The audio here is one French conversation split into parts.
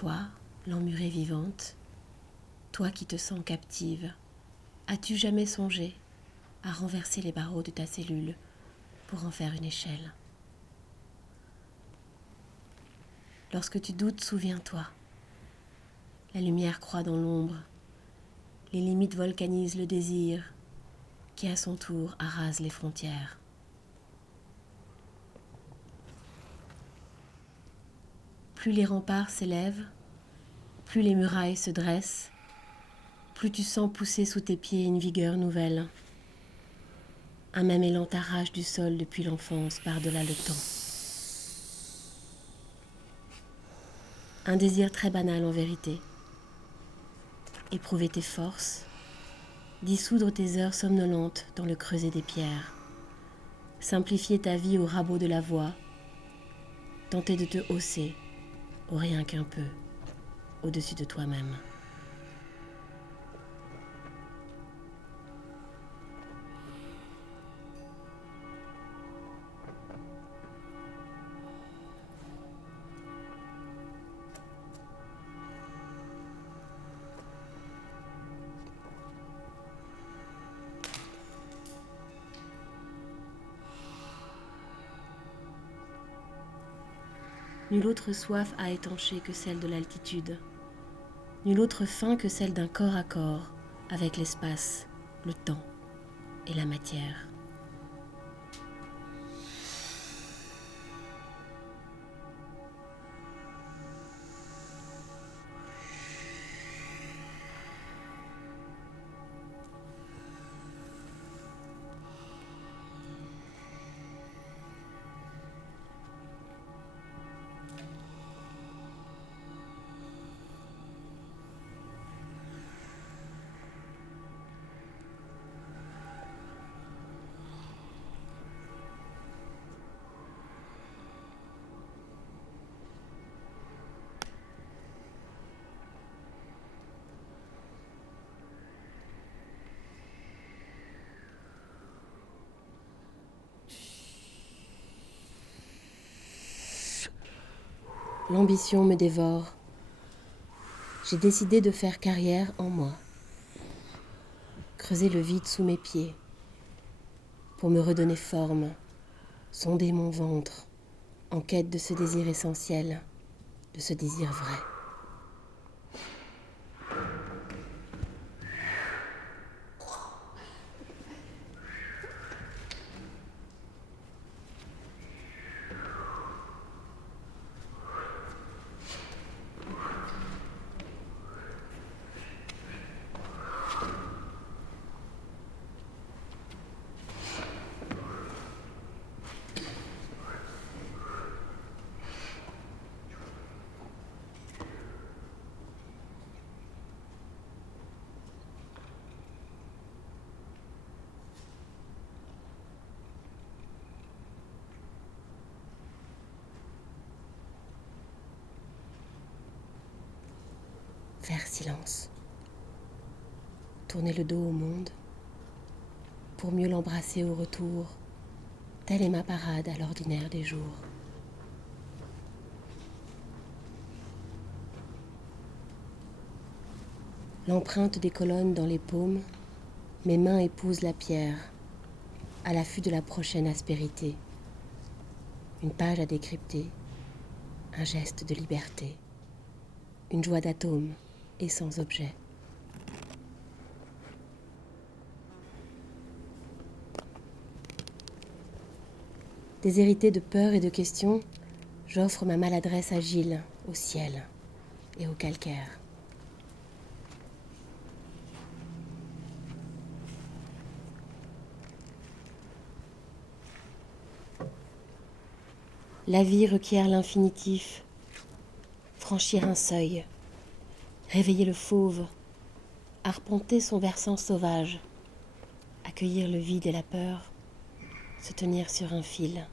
Toi, l'emmurée vivante, toi qui te sens captive, as-tu jamais songé à renverser les barreaux de ta cellule pour en faire une échelle? Lorsque tu doutes, souviens-toi. La lumière croît dans l'ombre. Les limites volcanisent le désir, qui à son tour arrase les frontières. Plus les remparts s'élèvent, plus les murailles se dressent, plus tu sens pousser sous tes pieds une vigueur nouvelle. Un même élan t'arrache du sol depuis l'enfance par-delà le temps. Un désir très banal en vérité. Éprouver tes forces, dissoudre tes heures somnolentes dans le creuset des pierres, simplifier ta vie au rabot de la voix, tenter de te hausser, au rien qu'un peu, au-dessus de toi-même. Nulle autre soif à étancher que celle de l'altitude. Nulle autre faim que celle d'un corps à corps avec l'espace, le temps et la matière. L'ambition me dévore. J'ai décidé de faire carrière en moi. Creuser le vide sous mes pieds pour me redonner forme, sonder mon ventre en quête de ce désir essentiel, de ce désir vrai. Faire silence. Tourner le dos au monde pour mieux l'embrasser au retour. Telle est ma parade à l'ordinaire des jours. L'empreinte des colonnes dans les paumes, mes mains épousent la pierre, à l'affût de la prochaine aspérité. Une page à décrypter, un geste de liberté, une joie d'atome et sans objet. Déshéritée de peur et de questions, j'offre ma maladresse agile au ciel et au calcaire. La vie requiert l'infinitif, franchir un seuil, réveiller le fauve, arpenter son versant sauvage, accueillir le vide et la peur, se tenir sur un fil.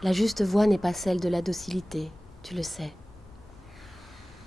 La juste voie n'est pas celle de la docilité, tu le sais.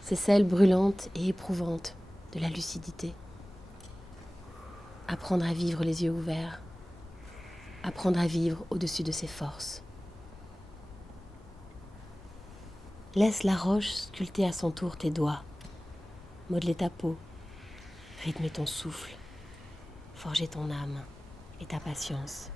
C'est celle brûlante et éprouvante de la lucidité. Apprendre à vivre les yeux ouverts, apprendre à vivre au-dessus de ses forces. Laisse la roche sculpter à son tour tes doigts, modeler ta peau, rythmer ton souffle, forger ton âme et ta patience.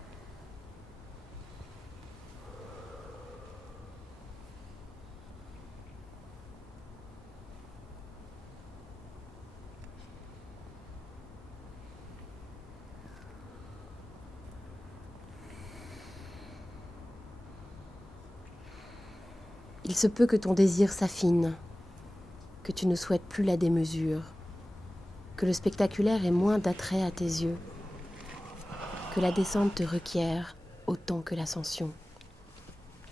Il se peut que ton désir s'affine, que tu ne souhaites plus la démesure, que le spectaculaire ait moins d'attrait à tes yeux, que la descente te requiert autant que l'ascension,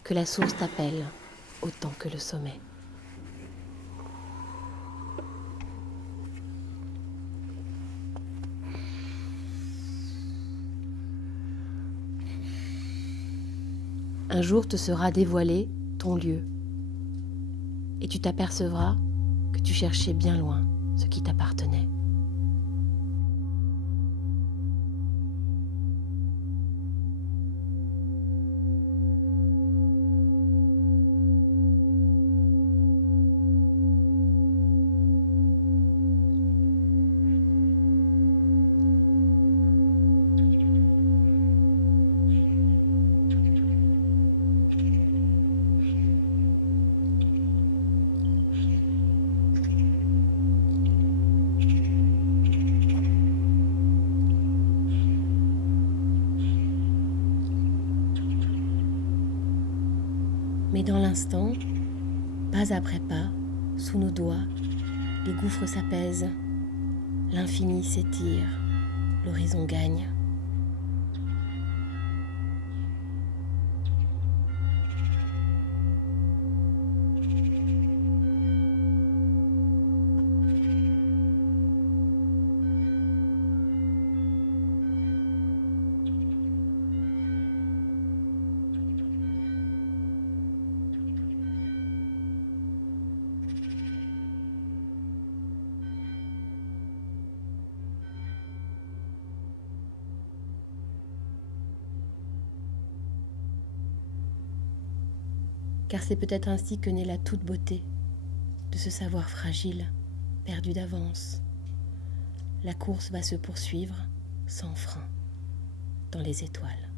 que la source t'appelle autant que le sommet. Un jour te sera dévoilé ton lieu, et tu t'apercevras que tu cherchais bien loin ce qui t'appartenait. Mais dans l'instant, pas après pas, sous nos doigts, les gouffres s'apaisent, l'infini s'étire, l'horizon gagne. Car c'est peut-être ainsi que naît la toute beauté de ce savoir fragile, perdu d'avance. La course va se poursuivre sans frein dans les étoiles.